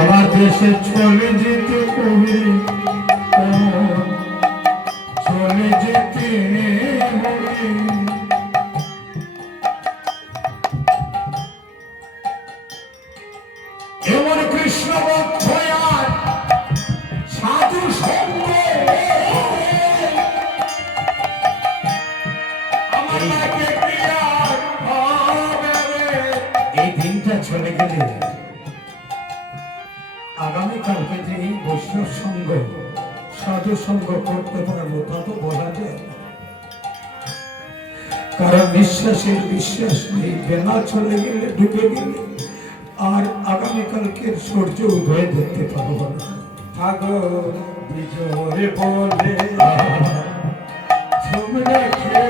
আমার দেশে চলে যেতে হবে, চলে যেতে হবে। এমন কৃষ্ণ ভক্ত আর সাধু সঙ্গ আমার লাগে প্রিয়ার হবে। এই দিনটা চলে গেলে আগামীকালকে যে এই বৈষ্ণব সঙ্গ সাধু সঙ্গ করতে পারবো তা তো বলা যায়, কারণ বিশ্বাসের বিশ্বাস নেই। বেলা চলে গেলে ডুবে গেলে আর আগামীকালকের সূর্য উদয় দেখতে পারবো না। পাগল বিজয় বলে তোমরা কে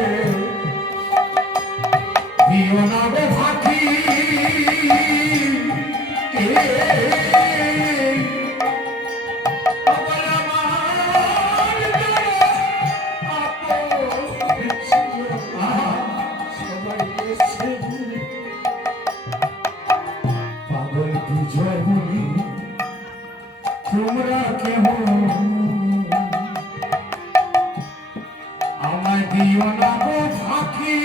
দিও না গো ফাঁকি, পাগল বিজয় বলি তোমরা কেহ আমায় দিও না গো ফাঁকি।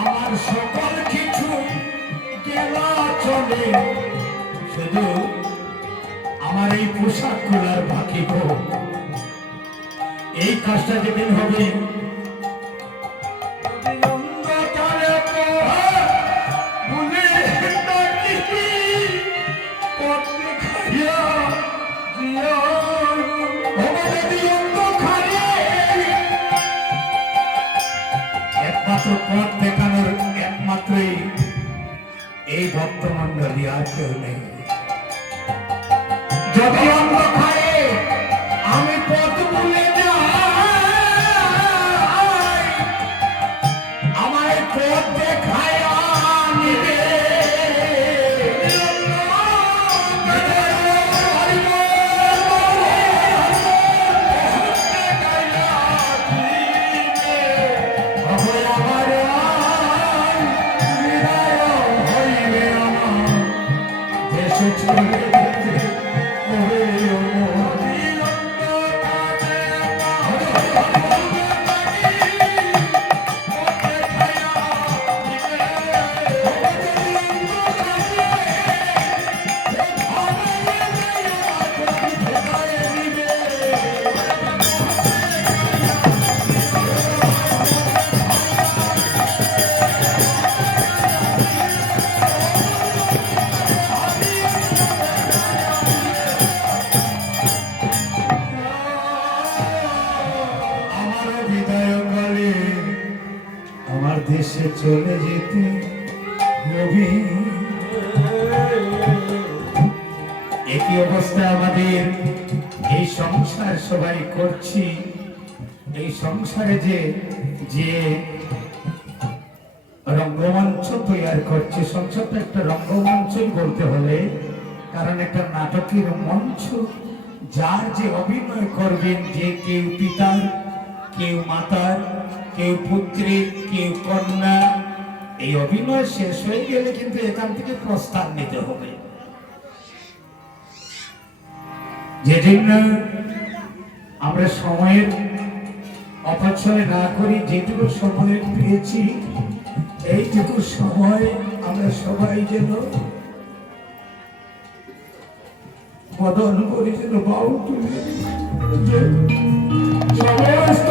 আমার সকল কিছু গেলা চলে, শুধু আমার এই পোশাক গুলার বাকি গো। এই কাজটা যেদিন হবে একমাত্র পথ দেখানোর একমাত্রই এই ভক্তমন্ডলী, আর কেউ নেই। যদি অন্ধকারে আমি পথ ভুলে যাই, আমায় পথ দেখায় নিবে। দেশে চলে যেতে হবে। একই অবস্থা আমাদের এই সংসার সবাই করছি। এই সংসারে যে যে রঙ্গমঞ্চ তৈরি করছে, সংসারটা একটা রঙ্গমঞ্চই বলতে হলে, কারণ একটা নাটকের মঞ্চ। যার যে অভিনয় করবেন, যে কেউ পিতার, কেউ মাতার, কেউ পুত্রের, কেউ কন্যা, এই অভিনয় শেষ হয়ে গেলে কিন্তু এখান থেকে প্রস্থান নিতে হবে। যেজন্য আমরা সময়ের অপচয় না করি, যেটুকু সময় পেয়েছি এইটুকু সময় আমরা সবাই যেন বদল করি, যেন বাউ তুলে সমস্ত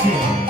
হচ্ছে